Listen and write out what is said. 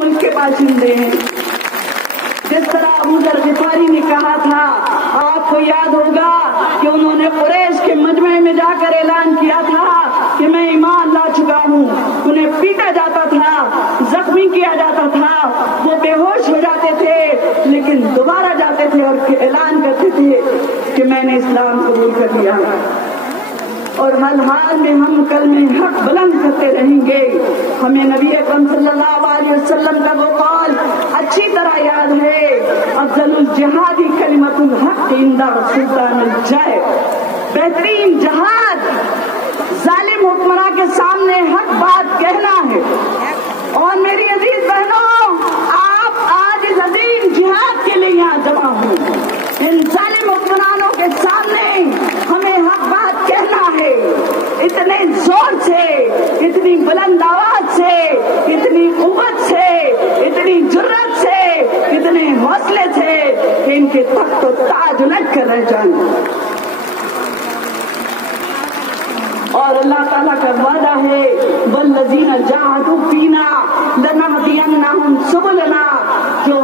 ملک کے باشندے ہیں. جس طرح ابو ذر غفاری نے کہا تھا، آپ کو یاد ہوگا کہ انہوں نے قریش کے مجمع میں جا کر اعلان کیا تھا کہ میں ایمان لا چکا ہوں. انہیں پیٹا جاتا تھا، زخمی کیا جاتا تھا، وہ بے ہوش ہو جاتے تھے، لیکن دوبارہ جاتے تھے اور اعلان کرتے تھے کہ میں نے اسلام قبول کر لیا. اور ہر حال میں ہم کلمہ حق بلند کرتے رہیں گے. ہمیں نبی اکرم صلی اللہ علیہ وسلم کا وہ قول اچھی طرح یاد ہے، افضل الجہاد کلمۃ الحق عند سلطان الجائر. بہترین جہاد ظالم حکمراں کے سامنے حق بات کہنا ہے. اور میری عزیز بہنوں، آپ آج اس عظیم جہاد کے لیے یہاں جمع ہوں. ان ظالم حکمرانوں کے سامنے ہمیں حق بات کہنا ہے، اتنے زور سے، اتنی بلند آواز سے، اتنی قوت سے، اتنی جرأت سے، اتنے حوصلے سے کہ ان کے تخت و تاج الٹ کر رہ جائیں. اور اللہ تعالیٰ کا وعدہ ہے، والذین جاہدوا فینا لنہدینہم سبلنا، جو